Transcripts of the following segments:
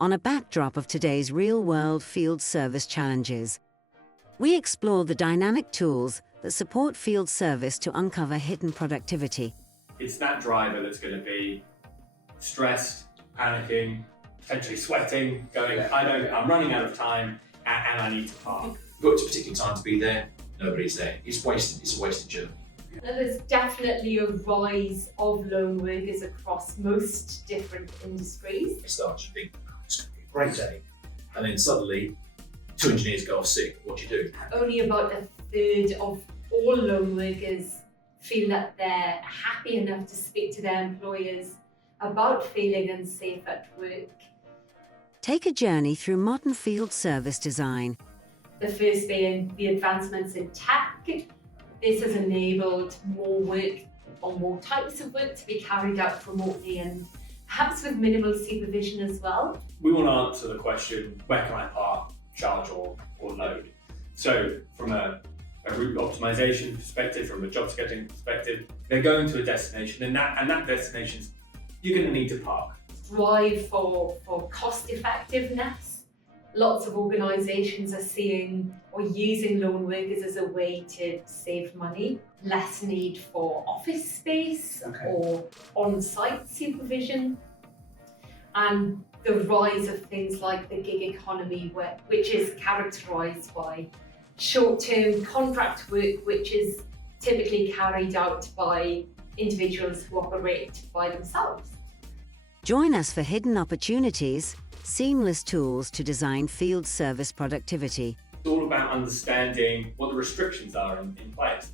on a backdrop of today's real-world field service challenges. We explore the dynamic tools that support field service to uncover hidden productivity. It's that driver that's going to be stressed, panicking, potentially sweating, going, I'm running out of time and I need to park. Booked a particular time to be there, nobody's there. It's wasted, it's a wasted journey. There's definitely a rise of lone workers across most different industries. You start to think, it's going to be a great day. And then suddenly, 2 engineers go off sick. What do you do? Only about a third of all lone workers feel that they're happy enough to speak to their employers about feeling unsafe at work. Take a journey through modern field service design. The first being the advancements in tech. This has enabled more work or more types of work to be carried out remotely and perhaps with minimal supervision as well. We want to answer the question, where can I park, charge or load? So from a route optimization perspective, from a job scheduling perspective, they're going to a destination and that destination, you're going to need to park. Drive for cost effectiveness. Lots of organisations are seeing or using lone workers as a way to save money. Less need for office space or on-site supervision. And the rise of things like the gig economy, which is characterised by short-term contract work, which is typically carried out by individuals who operate by themselves. Join us for hidden opportunities, seamless tools to design field service productivity. It's all about understanding what the restrictions are in place.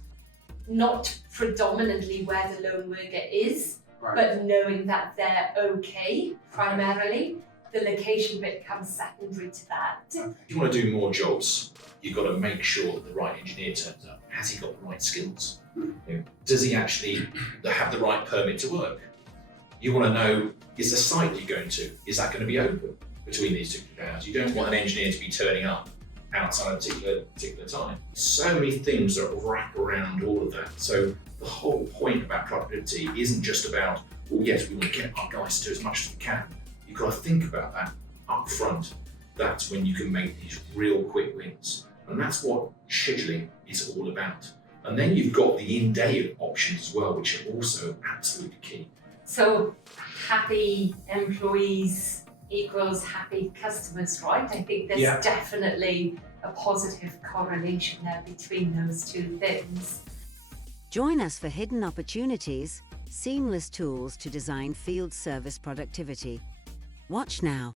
Not predominantly where the lone worker is, but knowing that they're okay primarily. The location bit comes secondary to that. If you want to do more jobs, you've got to make sure that the right engineer turns up. Has he got the right skills? Does he actually have the right permit to work? You want to know, is the site you're going to, is that going to be open between these 2 hours? You don't want an engineer to be turning up outside a particular time. So many things that wrap around all of that. So the whole point about productivity isn't just about, well, yes, we want to get our guys to do as much as we can. You've got to think about that up front. That's when you can make these real quick wins. And that's what scheduling is all about. And then you've got the in-day options as well, which are also absolutely key. So happy employees equals happy customers, right? I think there's definitely a positive correlation there between those two things. Join us for hidden opportunities, seamless tools to design field service productivity. Watch now.